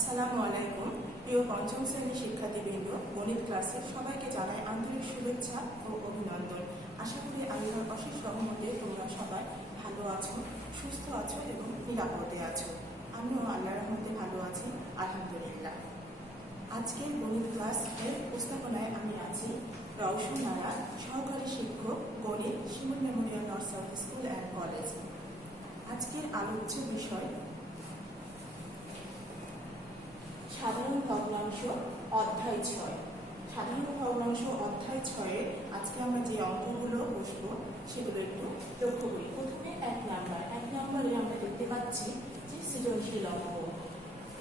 আসসালামু আলাইকুম। প্রিয় পঞ্চম শ্রেণীর শিক্ষার্থীবৃন্দ, গণিত ক্লাসের সবাইকে জানাই আন্তরিক শুভেচ্ছা ও অভিনন্দন। আশা করি আল্লাহর অশেষ রহমতে তোমরা সবাই ভালো আছো, সুস্থ আছো এবং নিরাপদে আছো। আমিও আল্লাহর রহমতে ভালো আছি, আলহামদুলিল্লাহ। আজকের গণিত ক্লাসের উপস্থাপনায় আমি আছি রওশন নারা, সহকারী শিক্ষক, গণিত, Shimul memorial nursery school and college. আজকের আলোচ্য বিষয় সাধারণ ভগ্নাংশ অধ্যায় 6। সাধারণ ভগ্নাংশ অধ্যায় 6-এ আজকে আমরা যে অঙ্কগুলো বসবো সেগুলো একটু লক্ষ্য করি। প্রথমে এক নম্বরে আমরা দেখতে পাচ্ছি যে সৃজনশীল অঙ্ক।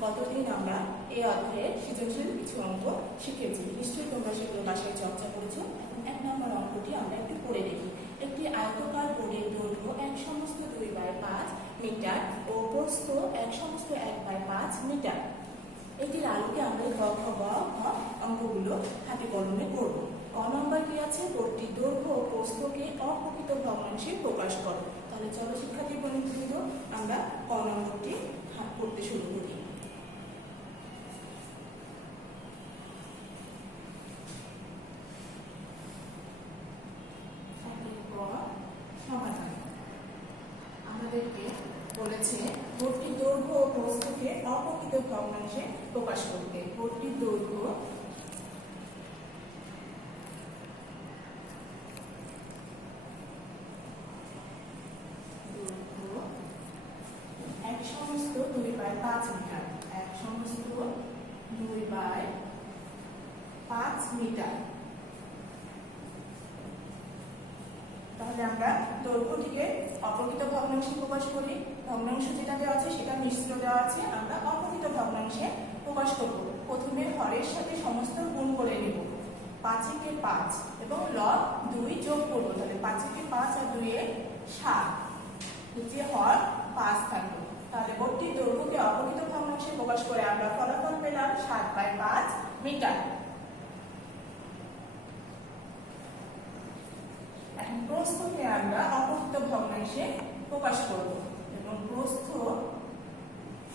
গতদিন আমরা এই অধ্যায়ে সৃজনশীল কিছু অঙ্ক শিখেছি, নিশ্চয়ই তোমরা সেগুলো বাসায় চর্চা করেছো। এখন 1 নম্বর অঙ্কটি আমরা একটু পড়ে দেখি। একটি আয়তকার বোর্ডের দৈর্ঘ্য 1/2/5 মিটার ও প্রস্থ 1/1/5 মিটার। এটির আলোকে আমরা অঙ্কগুলো হাতে কলমে করব। ক নম্বর কি আছে? বোর্ডটির দৈর্ঘ্য ও প্রস্থকে অপ্রকৃত ভগ্নাংশে প্রকাশ করো। তাহলে চলো শিক্ষার্থী বন্ধুবৃন্দ, আমরা ক নম্বরটি করতে শুরু করি। সমাধান আমাদেরকে বলেছে বোর্ডটির দৈর্ঘ্য ও প্রস্থকে অপ্রকৃত ভগ্নাংশে প্রকাশ করতে। বোর্ডটির দৈর্ঘ্য এক সমস্ত 2/5 মিটার। 1/2/5 মিটার। তাহলে আমরা দৈর্ঘ্যটিকে অপ্রকৃত ভগ্নাংশে প্রকাশ করি। ভগ্নাংশ যেটা দেওয়া আছে সেটা মিশ্র দেওয়া আছে, আমরা অপ্রকৃত ভগ্নাংশে প্রকাশ করব। প্রথমে হরের সাথে সমস্ত গুণ করে নেব। 5 × 5 এবং লব 2 যোগ করব। তাহলে 5 × 5 আর 2 এ 7, নিচে হর 5 থাকবে। তাহলে বোর্ডটির দৈর্ঘ্যকে অপ্রকৃত ভগ্নাংশে প্রকাশ করে আমরা ফলাফল পেলাম 7/5 মিটার। প্রস্থকে আমরা অপ্রকৃত ভগ্নাংশে প্রকাশ করব এবং প্রস্থ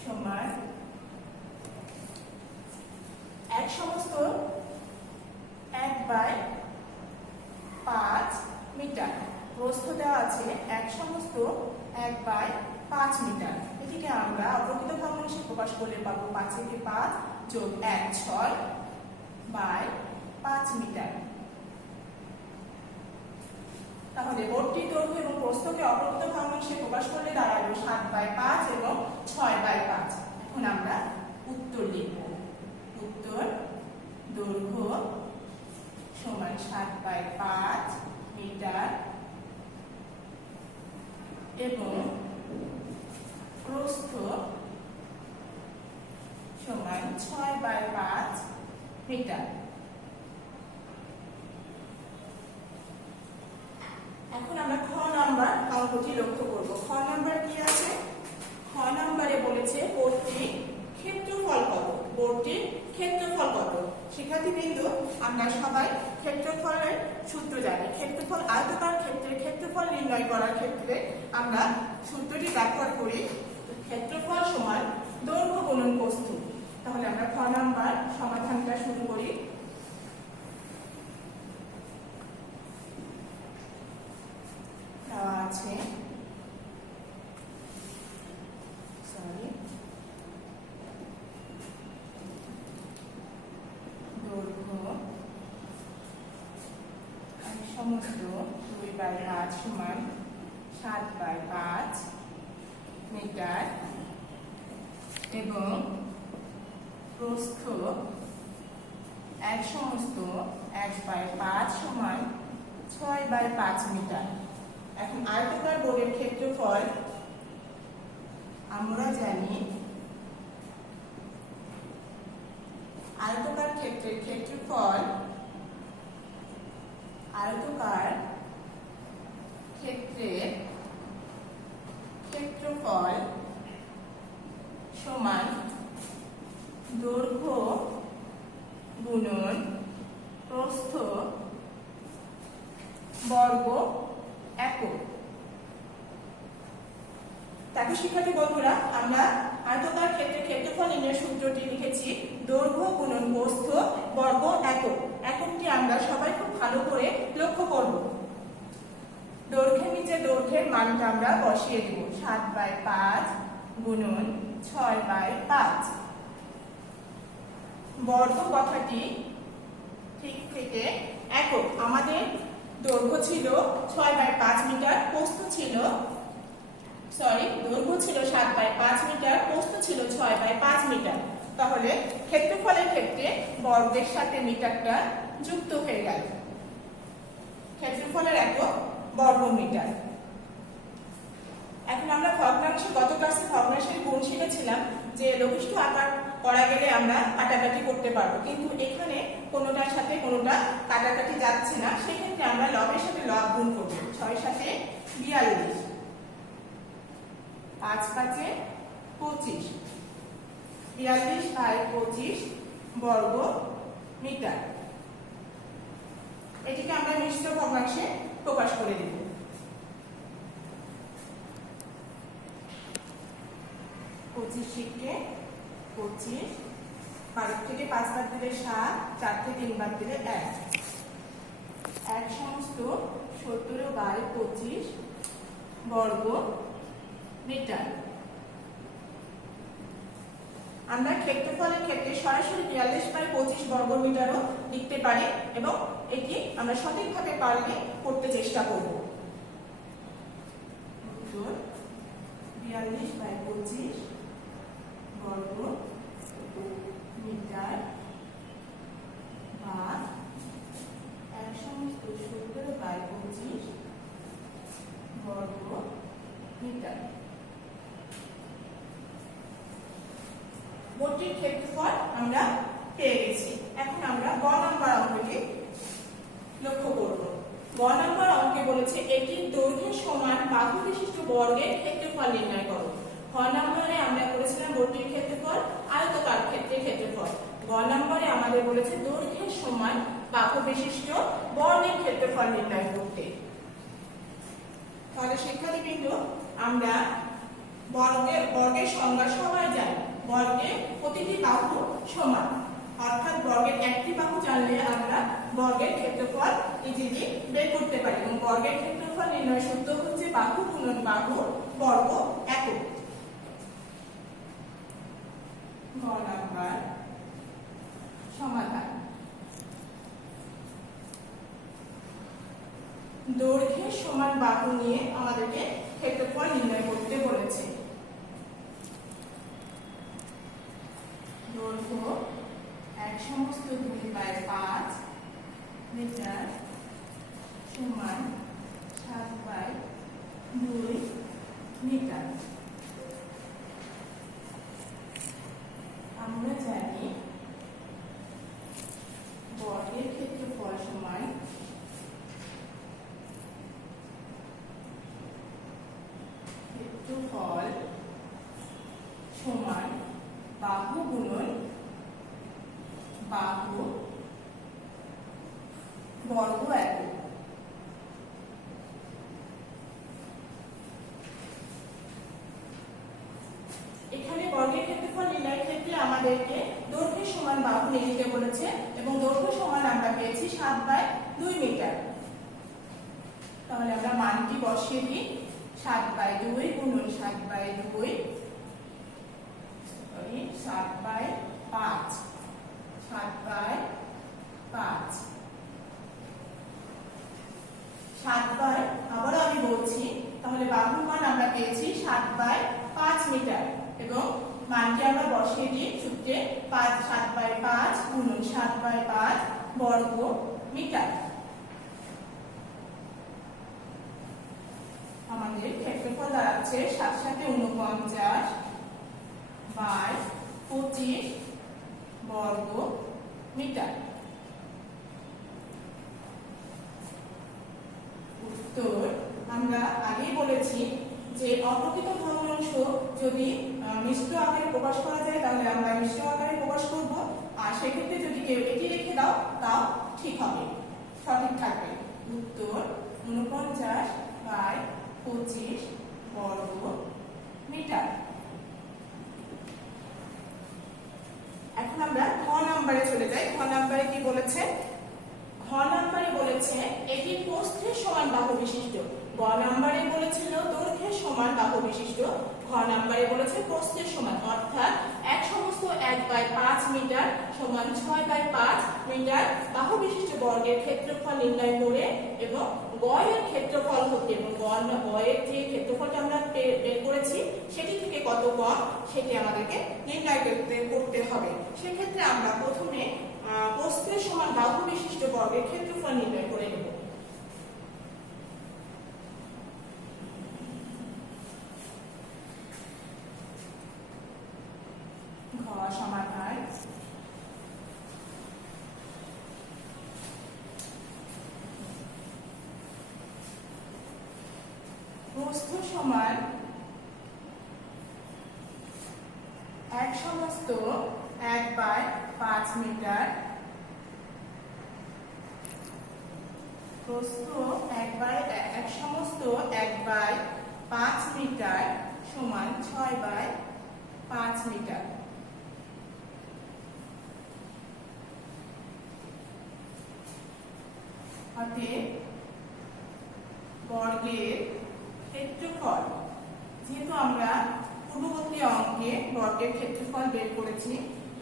সমান 1/1/5 মিটার। প্রস্থ দেওয়া আছে 1/1/5 মিটার। এটিকে আমরা অপ্রকৃত ভগ্নাংশে প্রকাশ করলে পাবো 5 × 5 যোগ 1 6/5 মিটার। তাহলে বোর্ডটির দৈর্ঘ্য এবং প্রস্থকে অপ্রকৃত ভগ্নাংশে প্রকাশ করলে দাঁড়াবে 7/5 এবং 6/5। এখন আমরা উত্তর লিখব। উত্তর দৈর্ঘ্য সমান 7/5 মিটার এবং প্রস্থ সমান 6/5 মিটার। এখন আমরা খ নাম্বার অঙ্কটি লক্ষ্য করব। খ নাম্বার কি আছে? খ নাম্বারে বলেছে বোর্ডটির ক্ষেত্রফল কত। বোর্ডটির ক্ষেত্রফল কত? শিক্ষার্থীবৃন্দ, আমরা সবাই ক্ষেত্রফলের সূত্র জানি। ক্ষেত্রফল, আয়তকার ক্ষেত্রে ক্ষেত্রফল নির্ণয় করার ক্ষেত্রে আমরা সূত্রটি ব্যবহার করি। ক্ষেত্রফল সমান দৈর্ঘ্য গুণন প্রস্থ। তাহলে আমরা খ নাম্বার সমাধানটা শুরু করি। আছে দৈর্ঘ্য সমস্ত 2/5 সমান 7/5 মিটার এবং প্রস্থ 1/5 সমান 6/5 মিটার। এখন আয়তকার বোর্ডের ক্ষেত্রফল আমরা জানি। আয়তকার ক্ষেত্রের ক্ষেত্রফল, আয়তকার ক্ষেত্রের ক্ষেত্রফল সমান দৈর্ঘ্য গুণন প্রস্থ বর্গ একক। দেখো শিক্ষার্থী বন্ধুরা, আমরা আয়তকার ক্ষেত্রে ক্ষেত্রফল নির্ণয়ের সূত্রটি লিখে প্রস্থ বর্গ একক। এককটি আমরা সবাই খুব ভালো করে লক্ষ্য করব। দৈর্ঘ্যের নিচে দৈর্ঘ্যের মানটা আমরা বসিয়ে দেব, 7/5 গুণন 6/5। বর্গ কথাটি ঠিক থেকে একক। আমাদের দৈর্ঘ্য ছিল 6/5 মিটার, প্রস্থ ছিল দৈর্ঘ্য ছিল 7/5 মিটার, প্রস্থ ছিল 6/5 মিটার। তাহলে ক্ষেত্রফলের ক্ষেত্রে বর্গের সাথে মিটারটা যুক্ত হয়ে গেল। ক্ষেত্রফলের একক বর্গ মিটার। এখন আমরা ভগ্নাংশ, গত ক্লাসে ভগ্নাংশের গুণ শিখেছিলাম যে লঘিষ্ঠ আকার করা গেলে আমরা কাটাকাটি করতে পারবো, কিন্তু এখানে কোনোটার সাথে কোনোটা কাটাকাটি যাচ্ছে না, সেক্ষেত্রে আমরা লবের সাথে লব গুণ করবো। 6 7 42, 5 5 25, 42/25 বর্গ মিটার। এটিকে আমরা মিশ্র ভগ্নাংশে প্রকাশ করে দেব। 25 কে 25, 12 থেকে 5 বাদ দিলে 7, 4 থেকে 3 বাদ দিলে 1, 1 সমস্ত 17/25 বর্গ মিটার। আমরা ক্ষেত্রফলের ক্ষেত্রে সরাসরি 42/25 বর্গ মিটারও লিখতে পারি এবং এটি আমরা সঠিকভাবে পারলে করতে চেষ্টা করব। 42/25 বর্গ মিটার বা 1 সমস্ত 17/25 বর্গ মিটার। বোর্ডটির ক্ষেত্রফল আমরা পেয়ে গেছি। এখন আমরা গ নম্বর অঙ্কটি লক্ষ্য করব। গ নম্বর অঙ্কে বলেছে এটি দৈর্ঘ্যের সমান বাহু বিশিষ্ট বর্গের ক্ষেত্রফল নির্ণয় করো। খ নম্বরে আমরা করেছিলাম বোর্ডটির ক্ষেত্রফল, আয়তকার ক্ষেত্রের ক্ষেত্রফল। গ নম্বরে আমাদের বলেছে দৈর্ঘ্যের সমান বাহু বিশিষ্ট বর্গের ক্ষেত্রফল নির্ণয় করতে। তাহলে শিক্ষার্থীবৃন্দ, আমরা বর্গের সংজ্ঞা সবাই জানি। বর্গের প্রতিটি বাহু সমান, অর্থাৎ বর্গের একটি বাহু জানলে আমরা বর্গের ক্ষেত্রফল ইজিলি বের করতে পারি। এবং বর্গের ক্ষেত্রফল নির্ণয় সূত্র হচ্ছে বাহু গুণন বাহু বর্গ একক। গ নাম্বার সমাধান। দৈর্ঘ্যের সমান বাহু নিয়ে আমাদেরকে ক্ষেত্রফল নির্ণয় করতে বলেছে। দৈর্ঘ্য 1 সমস্ত 2/5 মিটার সমান 7/2 মিটার। আমরা জানি বর্গের ক্ষেত্রফল সমান বাহু গুণন বাহু বর্গ একক। এখানে বর্গের ক্ষেত্রফল নির্ণয়ের ক্ষেত্রে আমাদেরকে দৈর্ঘ্যের সমান বাহু নিয়ে নিতে বলেছে এবং দৈর্ঘ্য সমান আমরা পেয়েছি 7/2 মিটার। তাহলে আমরা মানটি বসিয়ে দিই। 7/2 গুণন 7/2 7/5 7/5 7/, আবারও আমি বলছি, তাহলে বাহুর মান আমরা পেয়েছি 7/5 মিটার এবং মানটি আমরা বসিয়ে দিই সূত্রে 7/5 গুণন 7/5 বর্গ মিটার। আমাদের ক্ষেত্রফল দাঁড়াচ্ছে 7 7 49/25 বর্গ মিটার। উত্তর আমরা আগেই বলেছি যে অপ্রকৃত ভগ্নাংশ যদি মিশ্র আকারে প্রকাশ করা যায় তাহলে আমরা মিশ্র আকারে প্রকাশ করব, আর সেক্ষেত্রে যদি কেউ এটি লিখে দাও তাও ঠিক হবে, সঠিক থাকবে। উত্তর 49/25 বর্গ মিটার। এখন আমরা খ নম্বরে চলে যাই। নাম্বারে কি বলেছে? ঘ নাম্বারে বলেছে এটি প্রস্থের সমান বাহু বিশিষ্ট। গ নাম্বারে বলেছিল দৈর্ঘ্যের সমান বাহু বিশিষ্ট। ঘ নাম্বারে বলেছে প্রস্থের সমান, অর্থাৎ এক সমস্ত 1/5 মিটার সমান 6/5 মিটার বাহু বিশিষ্ট বর্গের ক্ষেত্রফল নির্ণয় করে এবং গ এর ক্ষেত্রফল হতে এবং গ এর যে ক্ষেত্রফলটা আমরা বের করেছি সেটি থেকে কত কম সেটি আমাদেরকে নির্ণয় করতে হবে। সেক্ষেত্রে আমরা প্রথমে প্রস্থের সমান বাহু বিশিষ্ট বর্গের ক্ষেত্রফল নির্ণয় করে নেব। ঘ সমাধান প্রস্থ সমান 1/5 মিটার, প্রস্থ 1/5 মিটার সমান 6/5 মিটার। অতএব বর্গের ক্ষেত্রফল, যেহেতু আমরা পূর্ববর্তী অঙ্কে বর্গের ক্ষেত্রফল বের করেছি,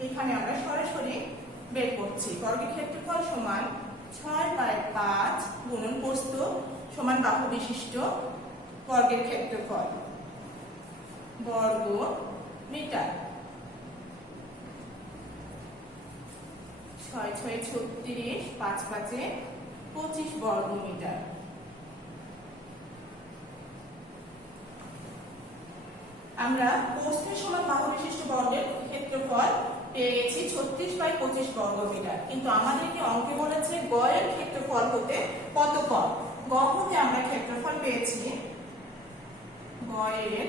এখানে আমরা সরাসরি বের করছি। বর্গের ক্ষেত্রফল সমান 6/5 গুণন প্রস্থ সমান বাহু বিশিষ্ট বর্গের ক্ষেত্রফল বর্গ মিটার। 6 × 6 = 36, 5 × 5 = 25 বর্গ মিটার। আমরা প্রস্থের সমান বাহু বিশিষ্ট বর্গের ক্ষেত্রফল পেয়ে গেছি 36/25 বর্গ মিটার, কিন্তু আমাদেরকে অঙ্কে বলেছে গ এর ক্ষেত্রফল হতে কত কম। গ হতে আমরা ক্ষেত্রফল পেয়েছি, গ এর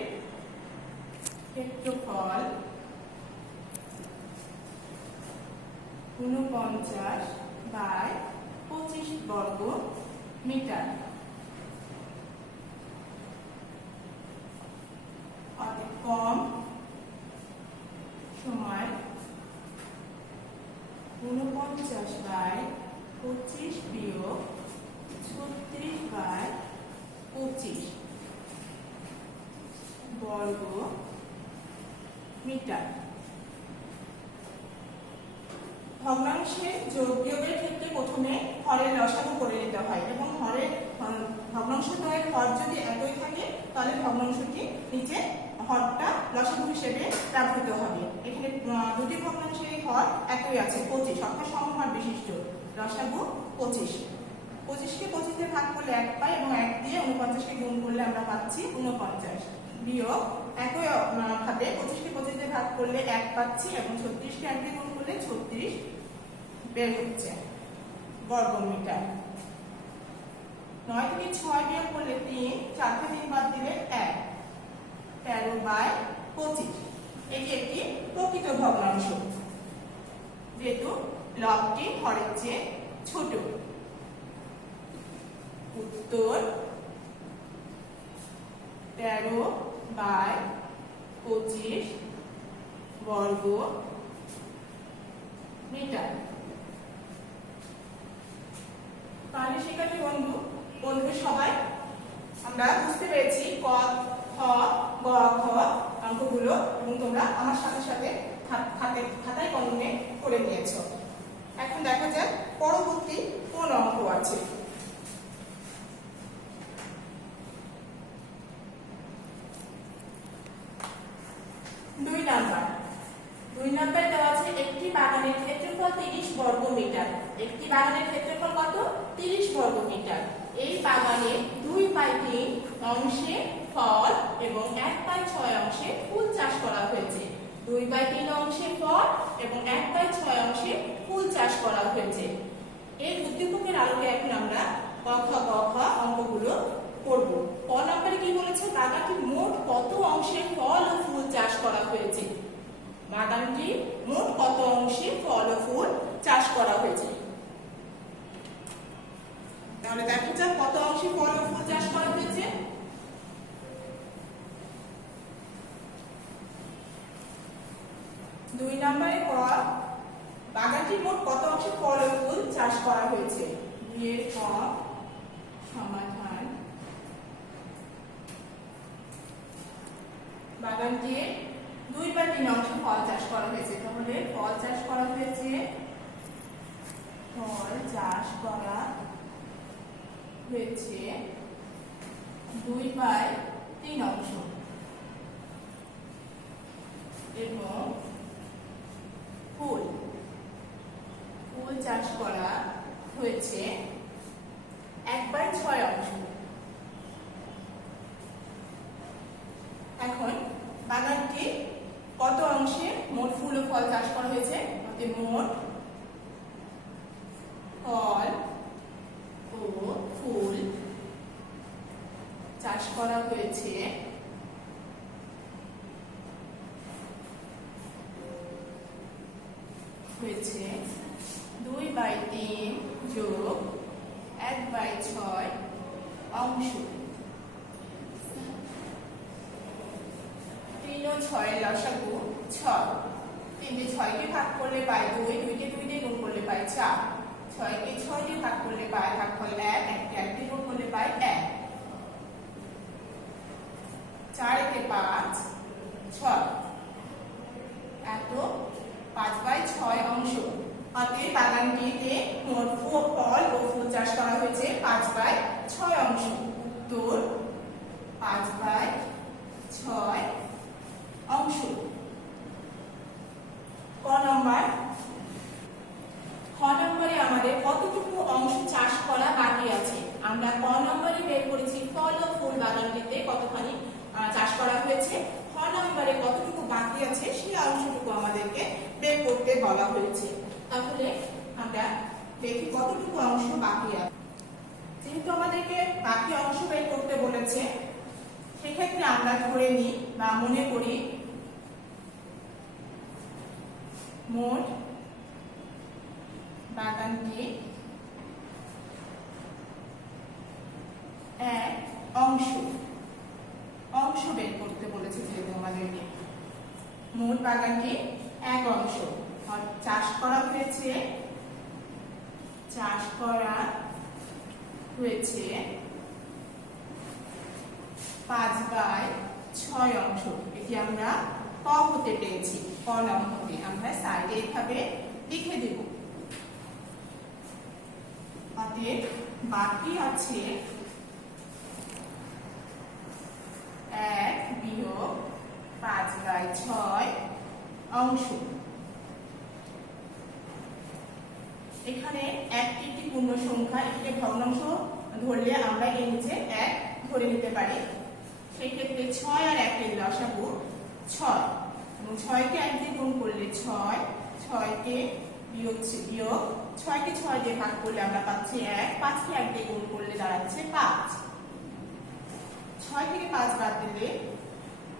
ক্ষেত্রফল 49/25 বর্গ মিটার। অর্থাৎ কম সমান 49/25 বিয়োগ 36/25 বর্গ মিটার। ভগ্নাংশের যোগ বিয়োগের ক্ষেত্রে প্রথমে হরের লসাগু করে নিতে হয় এবং ভগ্নাংশদ্বয়ের হর যদি একই থাকে তাহলে ভগ্নাংশটি নিচে হরটা লসাগু হিসেবে ব্যবহৃত হবে। এখানে দুটি ভগ্নাংশের হর একই আছে 25, অর্থাৎ সমহর বিশিষ্ট। লসাগু 25, 25কে 25 দিয়ে ভাগ করলে 1 পাই এবং 1 দিয়ে 49কে গুণ করলে আমরা পাচ্ছি 49 বিয়োগ একই ভাবে 25কে 25 দিয়ে ভাগ করলে 1 পাচ্ছি এবং 36কে 1 দিয়ে গুণ করলে 36 বের হচ্ছে বর্গ মিটার। 9 থেকে 6 বিয়োগ করলে 3, 4 থেকে 3 বাদ দিলে 1, 13/25। এটি একটি প্রকৃত ভগ্নাংশ, যেহেতু লবটি হরের চেয়ে ছোট। উত্তর 13/25 বর্গ মিটার। তাহলে শিক্ষার্থী বন্ধু সবাই আমরা বুঝতে পেরেছি ক, খ, গ, ঘ অঙ্কগুলো এবং তোমরা আমার সাথে সাথে খাতায় কলমে করে নিয়েছো। এখন দেখা যাক পরবর্তী কোন অঙ্ক আছে। দুই নাম্বার দেওয়া আছে একটি বাগানের ক্ষেত্রফল 30 বর্গ মিটার। একটি বাগানের ক্ষেত্রফল কত? 30 বর্গ মিটার। এই বাগানে 2/3 অংশে ফল এবং 1/6 অংশে ফুল চাষ করা হয়েছে। 2/3 অংশে ফল এবং 1/6 অংশে ফুল চাষ করা হয়েছে। এই উদ্দীপকের আলোকে এখন আমরা ক, খ, গ, ঘ অঙ্কগুলো করব। ক নম্বরে কি বলেছে? বাগানটি মোট কত অংশে ফল ও ফুল চাষ করা হয়েছে। বাগানটি মোট কত অংশে ফল ও ফুল চাষ করা হয়েছে। তাহলে দেখা যাক কত অংশে ফল ও ফুল চাষ করা হয়েছে। দুই নম্বরে ক, বাগানটির মোট কত অংশে ফল ও ফুল চাষ করা হয়েছে? 2 এর ক সমাধান। বাগানটির 2/3 অংশে ফল চাষ করা হয়েছে। তাহলে ফল চাষ করা হয়েছে 2/3 অংশ এবং ফুল চাষ করা হয়েছে 1/6 অংশ। এখন বাগানটি কত অংশে মোট ফুল ও ফল চাষ করা হয়েছে? মোট ফল ও ফুল চাষ করা হয়েছে 2/3 যোগ 1/6 অংশ। 3 ও 6 এর লসাগু 6। 3 দিয়ে 6 কে ভাগ করলে পাই 2, 2 কে 2 দিয়ে গুণ করলে পাই 4, 6 কে 6 দিয়ে ভাগ করলে পাই ভাগফল 1, 1 কে 1 দিয়ে গুণ করলে পাই 1, 4 কে 5, 6, এত 5/6 অংশ। অতএব বাগানটিতে মোট ফল ও ফুল চাষ করা হয়েছে 5/6 অংশ। উত্তর 5/6 অংশ। ক নম্বর। খ নম্বরে আমাদের কতটুকু অংশ চাষ করা বাকি আছে? আমরা ক নম্বরে বের করেছি ফল ও ফুল বাগানটিতে কতখানি চাষ করা হয়েছে। খ নম্বরে কতটুকু বাকি আছে সেই অংশটুকু আমাদেরকে বের করতে বলা হয়েছে। তাহলে আমরা দেখি কতটুকু অংশ বাকি আছে। যেহেতু আমাদেরকে বাকি অংশ বের করতে বলেছে, সেক্ষেত্রে আমরা ধরে নিই বা মনে করি মোট বাগানটি 1 অংশ বের করতে বলেছে। যেহেতু আমাদেরকে মোট বাগানটি 1 অংশ চাষ করা হয়েছে 5/6 অংশ। এটি আমরা ক হতে পেয়েছি। ক নম্বরে আমরা সাইডে এইভাবে লিখে দেব। অতএব বাকি আছে 1 বিয়োগ 5/6 অংশ। এখানে 1টি একটি পূর্ণ সংখ্যা, এটিকে ভগ্নাংশ ধরলে আমরা এর নিচে 1 ধরে নিতে পারি। সেই ক্ষেত্রে 6 আর 1 এর লসাগু 6 এবং 6 কে 1 দিয়ে গুণ করলে 6, 6 কে বিয়োগ 6 কে 6 দিয়ে ভাগ করলে আমরা পাচ্ছি 1, 5 কে 1 দিয়ে গুণ করলে দাঁড়াচ্ছে 5, 6 থেকে 5 বাদ দিলে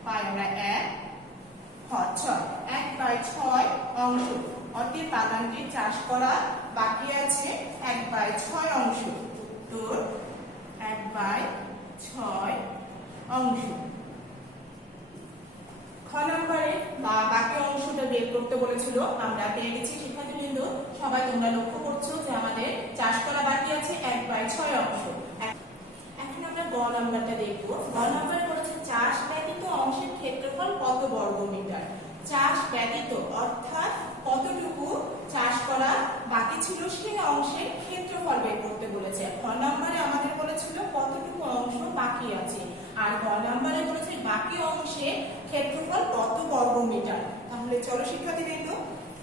পাই আমরা 1, 1/6 অংশ। অতএব বাগানটি চাষ করা বাকি আছে 1/6 অংশ। উত্তর 1/6 অংশ। খ নম্বরে বাকি অংশটা বের করতে বলেছিল, আমরা পেয়ে গেছি। শিক্ষার্থী কিন্তু সবাই তোমরা লক্ষ্য করছো যে আমাদের চাষ করা বাকি আছে 1/6 অংশ। এখন আমরা গ নম্বরটা দেখব। গ নম্বরে বলেছে চাষ ব্যতীত অংশের ক্ষেত্রফল কত বর্গমিটার? চাষ ব্যতীত অর্থাৎ কতটুকু চাষ করা বাকি ছিল সেই অংশের ক্ষেত্রফল বের করতে বলেছে। খ নম্বরে আমাদের বলেছিল কতটুকু অংশ বাকি আছে, আর গ নম্বরে বলেছে বাকি অংশের ক্ষেত্রফল কত বর্গমিটার। তাহলে চলো শিক্ষার্থীবৃন্দ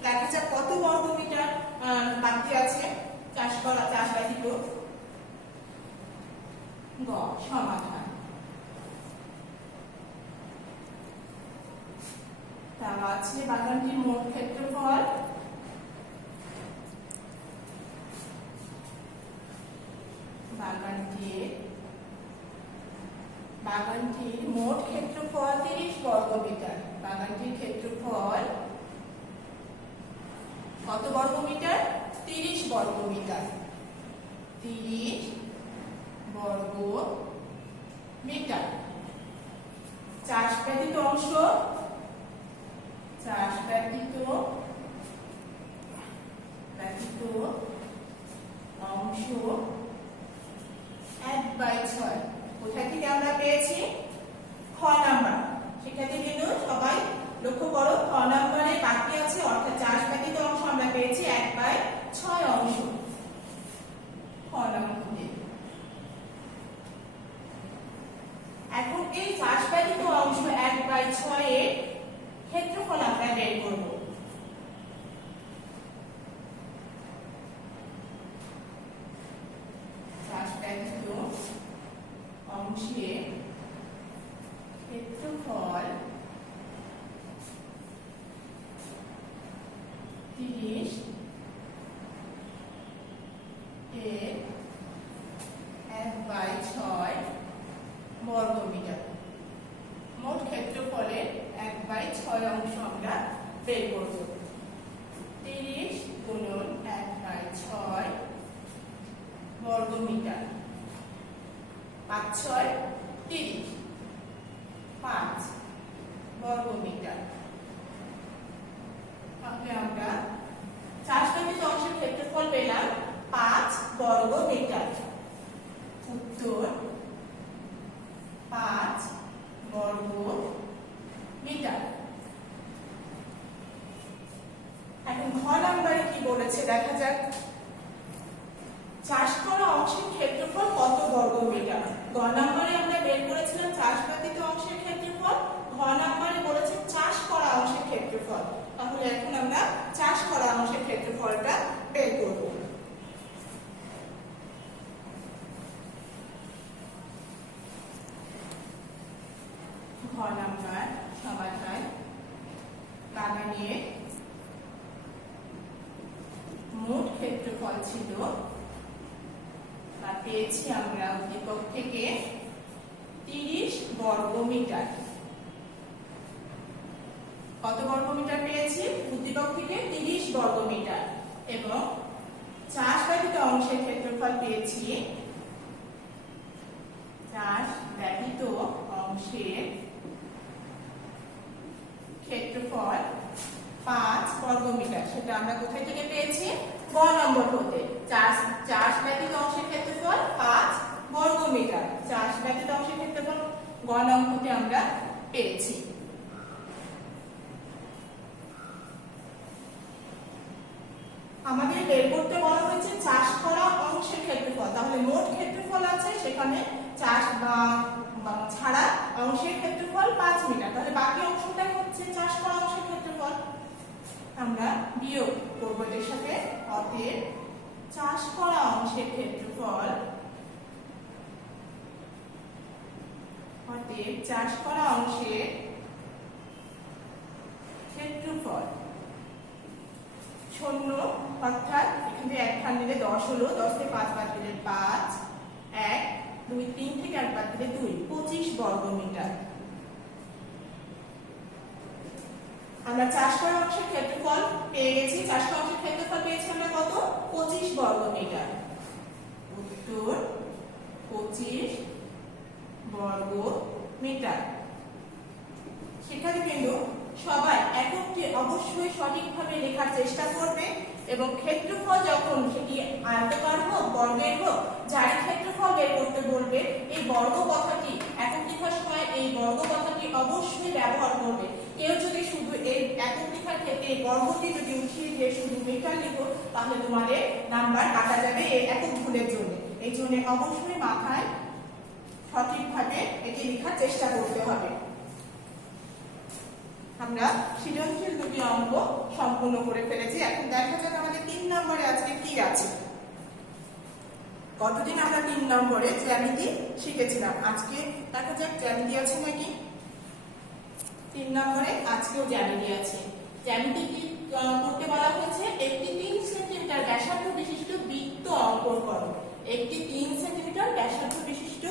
দেখা যাক কত বর্গমিটার বাকি আছে চাষ ব্যতীত। গ সমাধান। তাহলে আছে বাগানটির মোট ক্ষেত্রফল বাগানটির মোট ক্ষেত্রফল 30 বর্গমিটার। বাগানটির ক্ষেত্রফল কত বর্গমিটার? 30 বর্গমিটার। 30 বর্গমিটার। চাষ ব্যতীত অংশ 30 এর 1/6 বর্গমিটার। মোট ক্ষেত্রফলের 1/6 অংশ আমরা বের করব। 30 গুণন 1/6 বর্গমিটার। 5 6 30, 5 বর্গমিটার। তাহলে আমরা চাষবাদিত অংশের ক্ষেত্রফল পেলাম 5 বর্গমিটার। উত্তর 5 বর্গমিটার। এখন ঘ নম্বরে কি বলেছে দেখা যাক। চাষ করা অংশের ক্ষেত্রফল কত বর্গমিটার? গ নম্বরে আমরা বের করেছিলাম চাষবাদিত অংশের ক্ষেত্রফল, ঘ নম্বরে বলেছে চাষ করা অংশের ক্ষেত্রফল। তাহলে এখন আমরা চাষ করা অংশের ক্ষেত্রফলটা বের করব। ঘ নম্বর সমাধান। বাগানের মোট ক্ষেত্রফল ছিল বা পেয়েছি আমরা উদ্দীপক থেকে 30 বর্গমিটার। কত বর্গমিটার পেয়েছি? উদ্দীপক থেকে 30 বর্গমিটার। এবং চাষবাদিত অংশের ক্ষেত্রফল পেয়েছি, চাষ ব্যতীত অংশের ক্ষেত্রফল 5 বর্গমিটার। সেটা আমরা কোথায় থেকে পেয়েছি? গ নম্বর হতে। চাষ ব্যতীত অংশের ক্ষেত্রফল 5 বর্গমিটার। চাষ ব্যতীত অংশের ক্ষেত্রফল গ নম্বর হতে আমরা পেয়েছি। আমাদের বের করতে বলা হয়েছে চাষ করা অংশের ক্ষেত্রফল। তাহলে মোট ক্ষেত্রফল আছে, সেখানে চাষ বা ছাড়া অংশের ক্ষেত্রফল 5 মিটার। তাহলে বাকি অংশটাই হচ্ছে চাষ করা অংশের ক্ষেত্রফল। আমরা বিয়োগ করব এর সাথে। অতএব চাষ করা অংশের ক্ষেত্রফল, অতএব চাষ করা অংশের ক্ষেত্রফল শূন্য, অর্থাৎ এখানে 1 খান দিলে 10 হলো, 10 থেকে 5 বাদ দিলে 5, 1 2 3 থেকে 8 বাদ দিলে 2, 25 বর্গমিটার। আমরা চাষ করা অংশের ক্ষেত্রফল পেয়ে গেছি। চাষ করা অংশের ক্ষেত্রফল পেয়েছি আমরা কত? 25 বর্গমিটার। উত্তর 25 বর্গমিটার। শিক্ষার্থীবৃন্দ, সবাই এককটি অবশ্যই সঠিকভাবে লেখার চেষ্টা করবে এবং ক্ষেত্রফল যখন সেটি আয়তাকার হোক, বর্গের হোক, যারই ক্ষেত্রফল বের করতে বলবে, এই বর্গ কথাটি একক লেখার সময় এই বর্গ কথাটি অবশ্যই ব্যবহার করবে। কেউ যদি শুধু এই একক লেখার ক্ষেত্রে এই বর্গটি যদি উঠিয়ে দিয়ে শুধু মিটার লিখো, তাহলে তোমাদের নাম্বার কাটা যাবে এই একক ভুলের জন্য। এই জন্য অবশ্যই মাথায় সঠিকভাবে এটি লেখার চেষ্টা করতে হবে। আমরা সৃজনশীল দুটি অঙ্ক সম্পূর্ণ করে ফেলেছি। এখন দেখা যাক আমাদের 3 নম্বরে আজকে কি আছে। গতদিন আমরা 3 নম্বরে জ্যামিতি শিখেছিলাম। আজকে দেখা যাক জ্যামিতি আছে নাকি। 3 নম্বরে আজকেও জ্যামিতি আছে। জ্যামিতি কি করতে বলা হয়েছে? একটি 3 সেন্টিমিটার ব্যাসার্ধ বিশিষ্ট বৃত্ত অঙ্কন করো। একটি 3 সেন্টিমিটার ব্যাসার্ধ বিশিষ্ট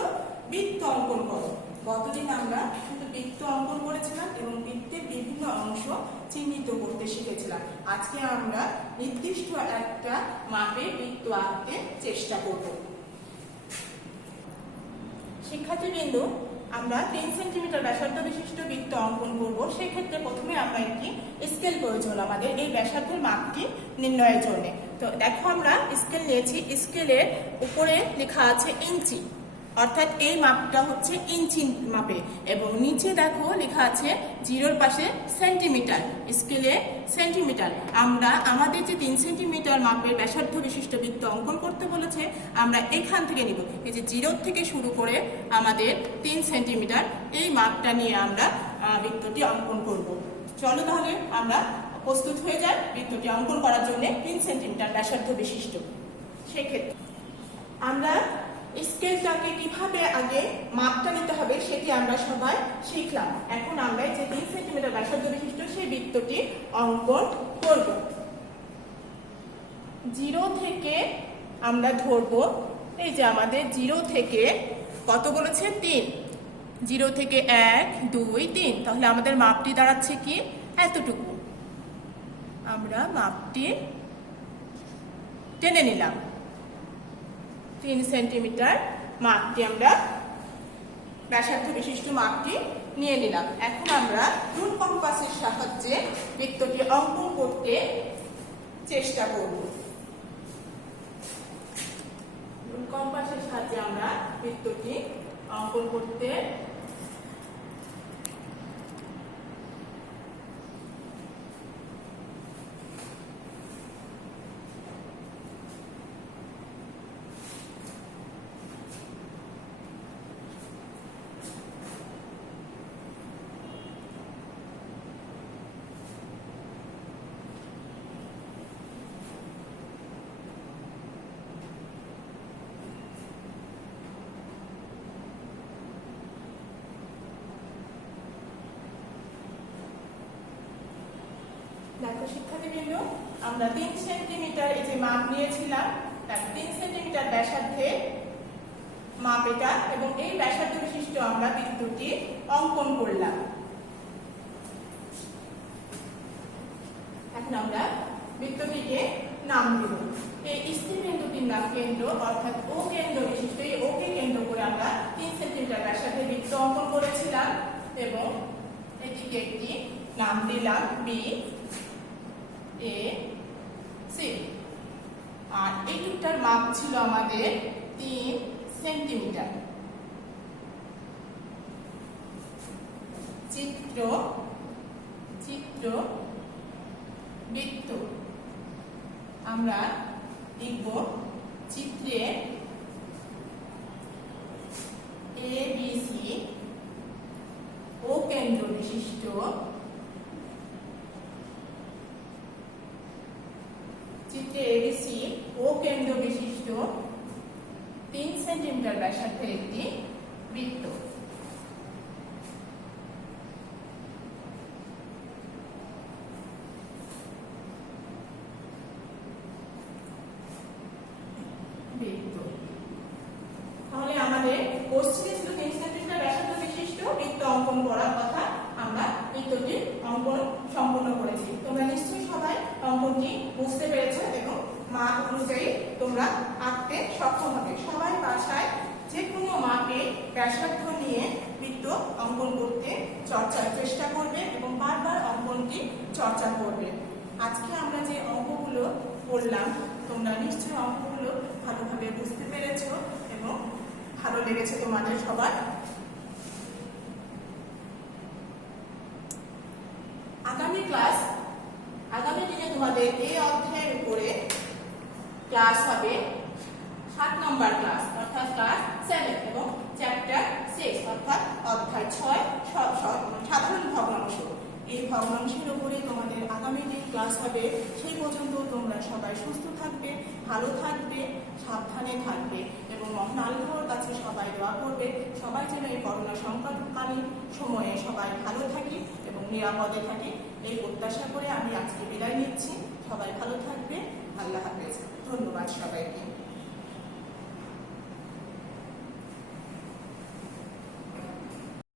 বৃত্ত অঙ্কন করো। গতদিন আমরা শুধু বৃত্ত অঙ্কন করেছিলাম এবং বৃত্তের বিভিন্ন অংশ চিহ্নিত করতে শিখেছিলাম। আজকে আমরা নির্দিষ্ট একটা মাপে বৃত্ত আঁকতে চেষ্টা করব। শিক্ষার্থীবৃন্দ, আমরা 3 সেন্টিমিটার ব্যাসার্ধ বিশিষ্ট বৃত্ত অঙ্কন করব। সেই ক্ষেত্রে প্রথমে আমরা একটি স্কেল প্রয়োজন আমাদের এই ব্যাসার্ধের মাপটি নির্ণয়ের জন্য। তো দেখো, আমরা স্কেল নিয়েছি। স্কেলের উপরে লেখা আছে ইঞ্চি, অর্থাৎ এই মাপটা হচ্ছে ইঞ্চি মাপে, এবং নিচে দেখো লেখা আছে 0-র পাশে সেন্টিমিটার, স্কেলে সেন্টিমিটার। আমরা আমাদের যে 3 সেন্টিমিটার মাপের ব্যাসার্ধ বিশিষ্ট বৃত্ত অঙ্কন করতে বলেছে, আমরা এখান থেকে নিব। এই যে 0 থেকে শুরু করে আমাদের 3 সেন্টিমিটার, এই মাপটা নিয়ে আমরা বৃত্তটি অঙ্কন করব। চলো তাহলে আমরা প্রস্তুত হয়ে যাই বৃত্তটি অঙ্কন করার জন্য 3 সেন্টিমিটার ব্যাসার্ধ বিশিষ্ট। সেক্ষেত্রে আমরা স্কেলটাকে কিভাবে আগে মাপটা নিতে হবে সেটি আমরা সবাই শিখলাম। এখন আমরা যে 3 সেন্টিমিটার ব্যাসার্ধ বিশিষ্ট সেই বৃত্তটি অঙ্কন করব। জিরো থেকে আমরা ধরবো, এই যে আমাদের জিরো থেকে কত বলেছে 3, জিরো থেকে 1 2 3, তাহলে আমাদের মাপটি দাঁড়াচ্ছে কি এতটুকু। আমরা মাপটি টেনে নিলাম, 3 সেন্টিমিটার মাপটি আমরা ব্যাসার্ধ বিশিষ্ট মাপটি নিয়ে নিলাম। এখন আমরা রুল কম্পাসের সাহায্যে বৃত্তটি অঙ্কন করতে চেষ্টা করব। রুল কম্পাসের সাহায্যে আমরা বৃত্তটি অঙ্কন করতে দেখো শিক্ষার্থীবৃন্দ, আমরা 3 সেন্টিমিটার এই যে মাপ নিয়েছিলাম, 3 সেন্টিমিটার ব্যাসার্ধে মাপ এটা, এবং এই ব্যাসার্ধ বিশিষ্ট আমরা বৃত্তটি অঙ্কন করলাম। এখন আমরা বৃত্তটিকে নাম দেব। এই স্থির বিন্দুটির নাম কেন্দ্র, অর্থাৎ ও কেন্দ্র বিশিষ্ট, এই ওকে কেন্দ্র করে আমরা 3 সেন্টিমিটার ব্যাসার্ধে বৃত্ত অঙ্কন করেছিলাম, এবং এটিকে একটি নাম দিলাম বি এ সি। আর এইটুকটার মাপ ছিল আমাদের 3 সেন্টিমিটার। চিত্র বৃত্ত আমরা লিখব, চিত্রে এ বি সি ও কেন্দ্র বিশিষ্ট চিত্রে এবিসি ও কেন্দ্র বিশিষ্ট 3 সেন্টিমিটার ব্যাসার্ধের একটি বৃত্ত। তাহলে আমাদের কোশ্চেনে ছিল 3 সেন্টিমিটার ব্যাসার্ধ বিশিষ্ট বৃত্ত অঙ্কন করার কথা, আমরা বৃত্তটি অঙ্কন সম্পন্ন করেছি। তোমরা নিশ্চয়ই সবাই অঙ্কনটি বুঝতে পেরেছো এবং মাপ অনুযায়ী তোমরা আঁকতে সক্ষম হবে। সবাই বাসায় যে কোনো মাপে ব্যাসার্ধ নিয়ে বৃত্ত অঙ্কন করতে চর্চার চেষ্টা করবে এবং বারবার অঙ্কনটি চর্চা করবে। আজকে আমরা যে অঙ্কগুলো করলাম, তোমরা নিশ্চয়ই অঙ্কগুলো ভালোভাবে বুঝতে পেরেছো এবং ভালো লেগেছে তোমাদের সবার। আগামী দিনে তোমাদের এই অধ্যায়ের উপরে ক্লাস হবে 7 নম্বর ক্লাস, অর্থাৎ ক্লাস 7, এবং চ্যাপ্টার 6 অর্থাৎ অধ্যায় 6 সাধারণ ভগ্নাংশ। এই ভগ্নাংশের উপরে তোমাদের আগামী দিন ক্লাস হবে। সেই পর্যন্ত তোমরা সবাই সুস্থ থাকবে, ভালো থাকবে, সাবধানে থাকবে এবং মহান আল্লাহর কাছে সবাই দোয়া করবে সবাই যেন এই করোনা সংকটকালীন সময়ে সবাই ভালো থাকি এবং নিরাপদে থাকি। এই প্রত্যাশা করে আমি আজকে বিদায় নিচ্ছি। সবাই ভালো থাকবে। আল্লাহ হাফেজ। ধন্যবাদ সবাইকে।